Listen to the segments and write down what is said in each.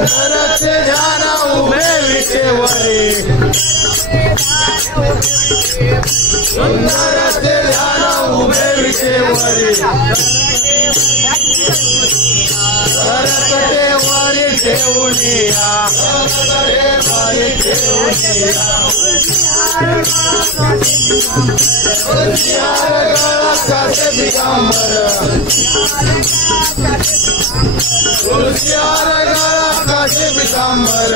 सुंदरचे ध्यान उभे विटेवरी सुंदरचे ध्यान उभे विटेवरी सरकटेवरी ठेवूनिया सरकटेवरी ठेवूनिया तुलसियार गळा कासे दिगंबर तुलसियार गळा कासे दिगंबर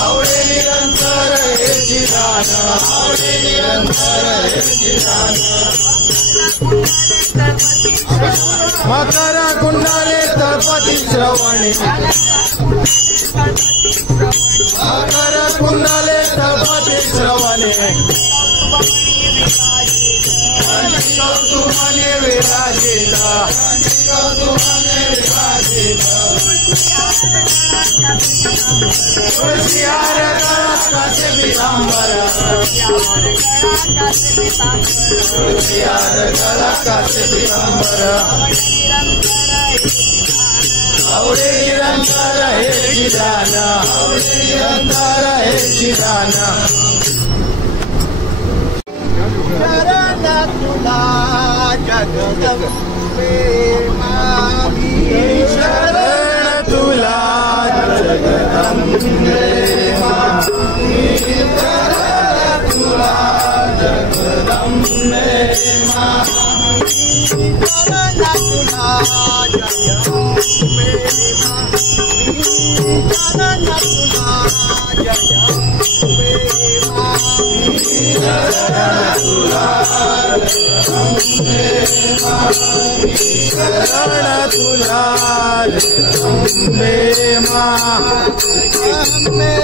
आवडे निरंतर हे चिदान आवडे निरंतर हे चिदान मकर कुंडले तळपती श्रवणी मकर कुंडले तळपती श्रवणे कौतुमाने विराजिता कौतुमाने विराजिता तुलसियार गळा कासे दिगंबर तुलसियार गळा कासे दिगंबर आवडे निरंतर हे चिदान आवडे निरंतर हे चिदान शरण तुला जगदंबे मागी शरण तुला जगदंबे मागी शरण तुला जगदंबे मागी शरण तुला जगदंबे मागी शरण तुला जगदंबे मागी शरण तुला शरण तुला जगदंबे जगदंबे